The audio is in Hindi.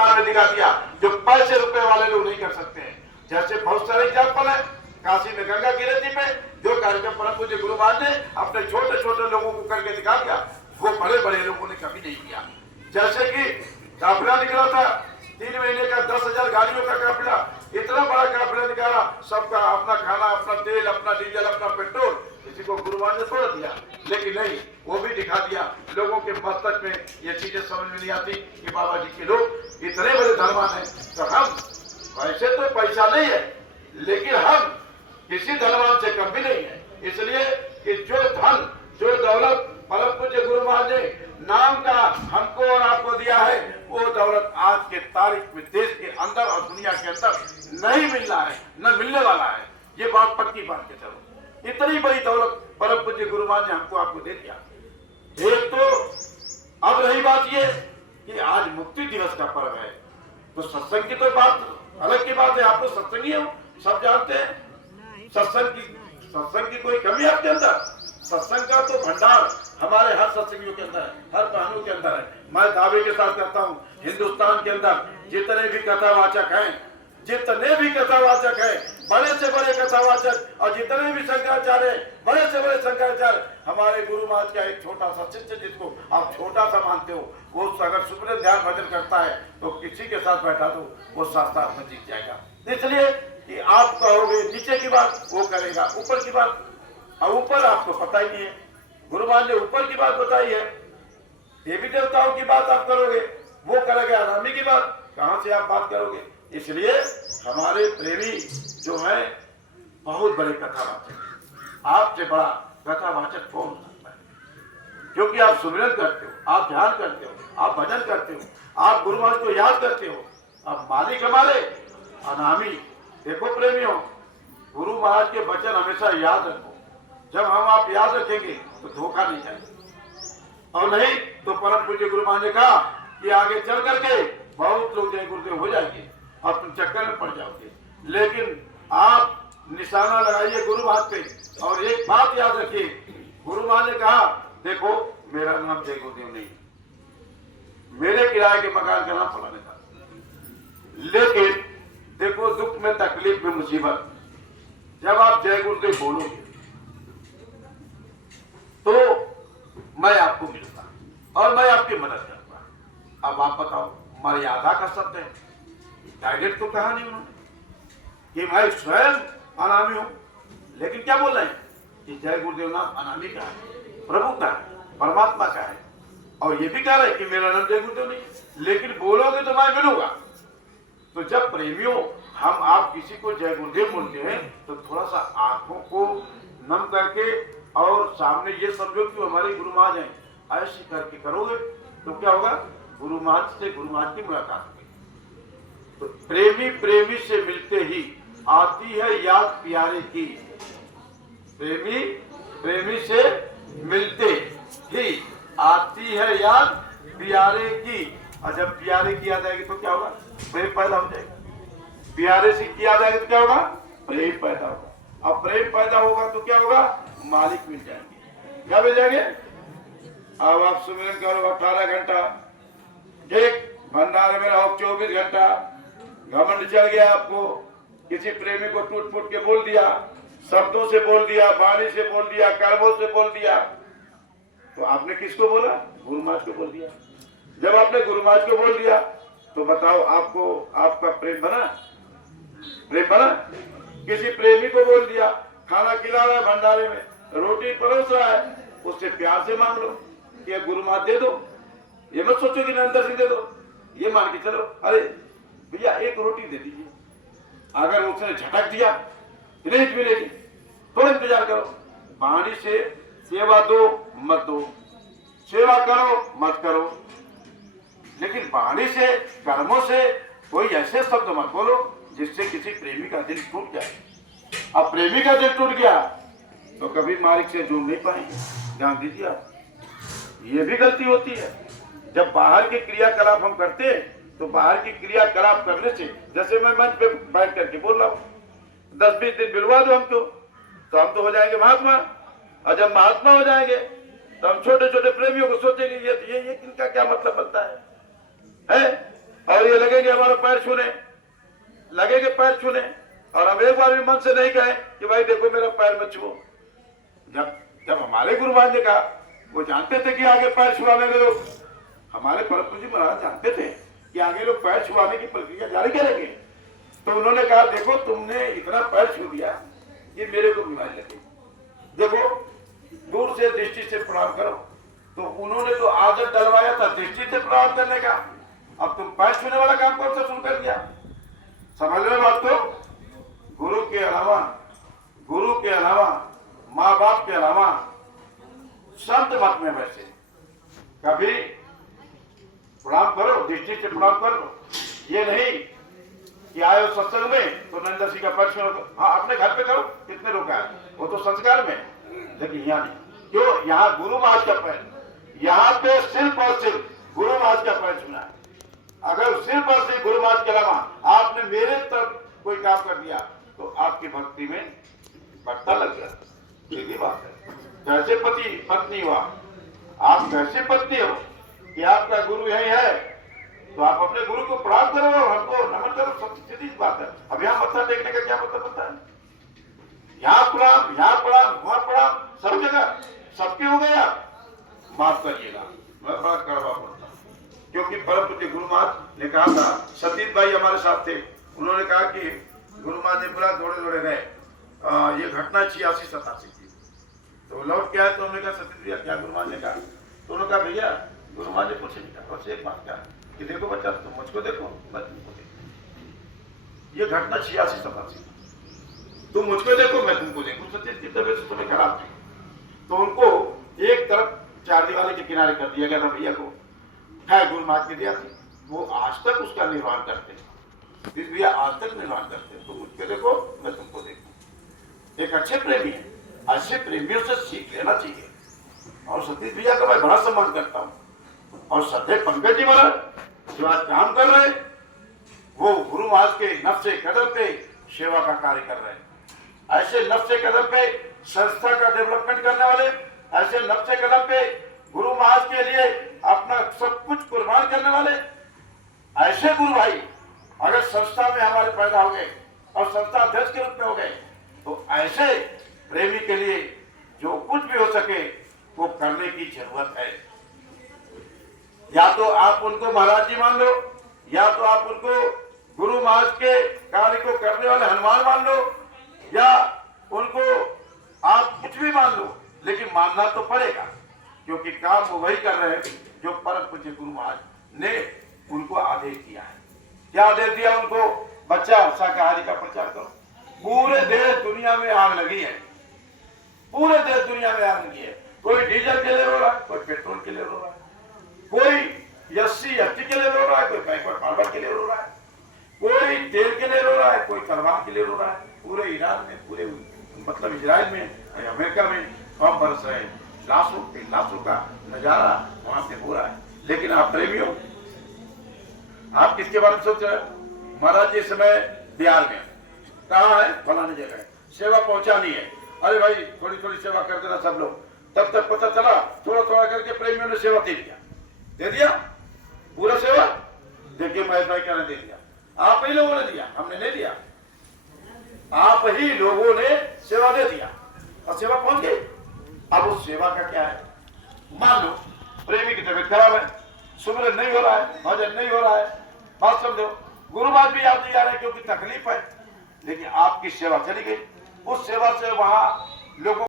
में दिखा दिया जो पैसे रुपए वाले लोग नहीं कर सकते हैं। जैसे बहुत सारे एग्जाम्पल है, काशी में गंगा की नदी पे जो कार्यक्रम परम पूज्य गुरु महाराज ने अपने छोटे छोटे लोगों को करके दिखा दिया, वो बड़े बड़े लोगों ने कभी नहीं किया। जैसे कि काफिला निकला था 3 महीने का 10,000 गाड़ियों का काफिला, इतना बड़ा काफिला निकाला, सबका अपना खाना, अपना तेल, अपना डीजल, अपना पेट्रोल, किसी को गुरु महाराज ने छोड़ दिया। लेकिन नहीं, वो भी दिखा दिया। लोगों के मस्तक में ये चीजें समझ में नहीं आती कि बाबा जी के लोग इतने बड़े धर्मान है। तो हम वैसे तो पैसा नहीं है, लेकिन हम किसी धर्मान से कम भी नहीं है। इसलिए कि जो धन, जो दौलत परम पूज्य गुरु महाराज ने नाम का हमको और आपको दिया है, वो दौलत आज के तारीख में देश के अंदर और दुनिया के अंदर नहीं मिल रहा है, न मिलने वाला है। ये बात पक्की बात के चलो, इतनी बड़ी दौलत परम पूज्य गुरु महाराज ने हमको आपको दे दिया। एक तो अब रही बात ये कि आज मुक्ति दिवस का पर्व है, तो सत्संग की तो बात अलग की बात है। आप तो सत्संगी हो, सब जानते हैं। सत्संग की कोई कमी आपके अंदर? सत्संग का तो भंडार हमारे हर सत्संगियों के अंदर है, हर बहनों के अंदर है। मैं दावे के साथ करता हूँ, हिंदुस्तान के अंदर जितने भी कथावाचक हैं, जितने भी कथावाचक हैं, बड़े से बड़े कथावाचक और जितने भी शंकराचार्य, बड़े से बड़े शंकराचार्य, हमारे गुरु महाराज का एक छोटा सा शिष्य, जिसको आप छोटा सा मानते हो, वो अगर सुबह ध्यान भजन करता है तो किसी के साथ बैठा तो वो शास्त्रार्थ में जीत जाएगा। इसलिए कि आप कहोगे नीचे की बात, वो करेगा ऊपर की बात। और ऊपर आपको पता ही नहीं है, गुरु महाराज ने ऊपर की बात बताई है। देवी देवताओं की बात आप करोगे, वो करेगा अनामी की बात, कहां से आप बात करोगे? इसलिए हमारे प्रेमी जो है बहुत बड़े कथावाचक, आपसे बड़ा कथावाचक कौन हो सकता है? क्योंकि आप सुमिरन करते हो, आप ध्यान करते हो, आप भजन करते हो, आप गुरु महाराज को याद करते हो। अब मालिक हमारे अनामी। देखो प्रेमियों, गुरु महाराज के वचन हमेशा याद रखो। जब हम आप याद रखेंगे तो धोखा नहीं जाएगा। और नहीं तो परम पूज्य गुरु महाराज ने कहा कि आगे चल करके बहुत लोग जय गुरुदेव हो जाएंगे और तुम चक्कर में पड़ जाओगे। लेकिन आप निशाना लगाइए गुरु महाराज पे और एक बात याद रखिए, गुरु महाराज ने कहा देखो मेरा नाम जय गुरुदेव नहीं, मेरे किराए के मकान का नाम फलाने था। लेकिन देखो दुख में, तकलीफ में, मुसीबत, जब आप जय गुरुदेव बोलोगे तो मैं आपको मिलूंगा और मैं आपकी मदद करूंगा। अब आप बताओ, मर्यादा का शब्द है, डायरेक्ट तो कहा नहीं उन्होंने कि मैं स्वयं अनामी हूं। लेकिन क्या बोल रहे हैं कि जय गुरुदेव नाम अनामी का है, प्रभु का है, परमात्मा का है। और ये भी कह रहे हैं कि मेरा नाम जय गुरुदेव नहीं, लेकिन बोलोगे तो मैं मिलूंगा। तो जब प्रेमियों हम आप किसी को जय गुरुदेव बोलते हैं तो थोड़ा सा आंखों को नम करके और सामने ये समझो कि हमारे गुरु महाराज हैं, ऐसे करके करोगे तो क्या होगा? गुरु महाराज से गुरु महाराज की मुलाकात होगी। तो प्रेमी प्रेमी से मिलते ही आती है याद प्यारे की। प्रेमी प्रेमी से मिलते ही आती है याद प्यारे की। और जब प्यारे की याद आएगी तो क्या होगा? प्रेम पैदा हो जाएगा। प्यारे से किया जाएगा तो क्या होगा? प्रेम पैदा होगा। अब प्रेम पैदा होगा तो क्या होगा? मालिक मिल जाएंगे। क्या मिल जाएंगे? अब आप सुमिरन करो 18 घंटा, एक भंडारे में रहो 24 घंटा। घमंड चल गया आपको, किसी प्रेमी को टूट फूट के बोल दिया, शब्दों से बोल दिया, वाणी से बोल दिया, कर्मों से बोल दिया, तो आपने किसको बोला? गुरु महाराज को बोल दिया। जब आपने गुरु महाराज को बोल दिया तो बताओ आपको आपका प्रेम बना? प्रेम बना? किसी प्रेमी को बोल दिया, खाना खिला रहा है भंडारे में, रोटी परोस रहा है, उससे प्यार से मांग लो कि गुरु महाराज दे दो। ये मत सोचो कि अंदर से दे दो, ये मान के चलो अरे भैया एक रोटी दे दीजिए। अगर उसने झटक दिया नहीं मिलेगी, थोड़ा इंतजार करो। वाणी से सेवा दो मत दो, सेवा करो मत करो, लेकिन वाणी से कर्मों से कोई ऐसे शब्द मत बोलो जिससे किसी प्रेमी का दिल टूट जाए। अब प्रेमी का दिल टूट गया तो कभी मालिक से जुड़ नहीं पाएंगे। ध्यान दीजिए आप, ये भी गलती होती है। जब बाहर के क्रियाकलाप हम करते हैं तो बाहर की क्रियाकलाप करने से, जैसे मैं मंच पे बैठ करके बोल रहा हूँ, 10-20 दिन बिलवा दो हमको तो हम तो हो जाएंगे महात्मा। और जब महात्मा हो जाएंगे तो हम छोटे छोटे प्रेमियों को सोचेंगे ये इनका क्या मतलब बनता है? और ये लगेंगे हमारा पैर छूने, लगेंगे पैर छूने, और हम एक बार भी मन से नहीं कहे कि भाई देखो मेरा पैर मत छुओ। जब हमारे गुरु महाराज ने कहा, वो जानते थे कि आगे पैर छुआने के लोग, हमारे परम पूज्य महाराज जानते थे कि आगे लोग पैर छुआने की प्रक्रिया जारी करेंगे। तो उन्होंने कहा देखो तुमने इतना पैर छू दिया, ये मेरे को बीमारी लगी, देखो दूर से दृष्टि से प्रणाम करो। तो उन्होंने तो आदत डलवाया था दृष्टि से प्रणाम करने का, अब तुम पैर छूने वाला काम कौन सा शुरू कर दिया? समझ रहे बात को? गुरु के अलावा माँ बाप के अलावा संत मत में वैसे कभी प्रणाम करो, दृष्टि से प्रणाम कर लो। ये नहीं कि आए हो सत्संग में तो नंदा सिंह का पैर छूने, हाँ अपने घर पे करो, कितने लोग आए, वो तो संस्कार में, लेकिन यहाँ नहीं। क्यों? यहाँ गुरु महाराज का पैर, यहाँ पे सिर्फ और सिर्फ गुरु महाराज का पैर छूना है। अगर सिर्फ और सिर्फ गुरु महाराज के अलावा आपने मेरे तक कोई काम कर दिया तो आपकी भक्ति में बट्टा लग गया। ये भी बात है। जैसे पति पत्नी हुआ, आप कैसे पत्नी हो कि आपका गुरु यही है, तो आप अपने गुरु को प्रणाम करो, हमको नमन करो, सबसे सीधी बात है। अब यहाँ मत्था टेकने का क्या मतलब होता है? यहाँ प्रणाम, वहाँ प्रणाम, सब जगह सबके हो गया। माफ करिएगा, मैं बड़ा कड़वा बोलता हूँ, क्योंकि परम पूज्य गुरु महाराज ने कहा था, सतीश भाई हमारे साथ थे, उन्होंने कहा कि गुरु महाराज ने बोला दौड़े गए, ये घटना 86-87 की। तो लौट के आए तो उन्होंने कहा सतीश भैया क्या गुरु महाराज ने कहा? तो उन्होंने कहा भैया गुरु महाराज ने कुछ नहीं कहा, बस एक बात कहा कि देखो बच्चा तुम मुझको देखो मैं तुमको देखो। ये घटना 86-87, तुम मुझको देखो मैं तुमको देखूं। सतीश की तबीयत से तुम्हें खराब थी, तो उनको एक तरफ चार दीवारी के किनारे कर दिया गया था भैया को, है गुरु महाराज ने दिया थी। वो आज तक उसका निर्माण करते, सतीश भैया आज तक निर्माण करते। तो मुझको देखो मैं तुमको देखूं। एक अच्छे प्रेमी है, अच्छे प्रेमियों से सीख लेना चाहिए। और सतीश भैया का मैं बड़ा सम्मान करता हूँ। और सदैव पंकज जी महाराज जो आज काम कर रहे हैं, वो गुरु महाराज के नक्शे कदम पे सेवा का कार्य कर रहे हैं। ऐसे नक्शे कदम पे संस्था का डेवलपमेंट करने वाले, ऐसे नक्शे कदम पे गुरु महाराज के लिए अपना सब कुछ कुर्बान करने वाले ऐसे गुरु भाई अगर संस्था में हमारे पैदा हो गए और संस्था अध्यक्ष के रूप में हो गए, तो ऐसे प्रेमी के लिए जो कुछ भी हो सके वो करने की जरूरत है। या तो आप उनको महाराज जी मान लो, या तो आप उनको गुरु महाराज के कार्य को करने वाले हनुमान मान लो, या उनको आप कुछ भी मान लो, लेकिन मानना तो पड़ेगा, क्योंकि काम वो वही कर रहे हैं जो परम पूज्य गुरु महाराज ने उनको आदेश दिया है। क्या आदेश दिया उनको? बच्चा शाकाहारी का प्रचार करो। पूरे देश दुनिया में आग लगी है, पूरे देश दुनिया में आग लगी है। कोई डीजल के लिए रो रहा है, कोई पेट्रोल के लिए रो रहा है, कोई एससी एसटी के लिए रो रहा है, कोई बैकवर्ड फॉरवर्ड के लिए रो रहा है, कोई तेल के लिए रो रहा है, कोई तलवार के लिए रो रहा है। पूरे ईरान में, पूरे मतलब इजराइल में, अमेरिका में कम बरस रहे, लाशों का नजारा वहां से हो रहा है। लेकिन आप प्रेमियों, आप किसके बारे में सोच रहे हैं? महाराज जी समय बिहार में कहाँ है? फलाने जगह है, सेवा पहुंचानी है। अरे भाई थोड़ी थोड़ी सेवा कर देना सब लोग। तब तक पता चला थोड़ा थोड़ा करके प्रेमियों ने सेवा दे दिया पूरा सेवा। देखिए महेश भाई कहने दे दिया, आप ही लोगों ने दिया, हमने नहीं दिया, आप ही लोगों ने सेवा दे दिया और सेवा पहुंच गई। अब उस सेवा का क्या है? मान लो प्रेमी की तबीयत खराब है, सुमिरन नहीं हो रहा है, भजन नहीं हो रहा है, बात समझो, गुरु महाराज भी याद नहीं आ रहे क्योंकि तकलीफ है, लेकिन आपकी सेवा चली गई। उस सेवा से वहां लोगों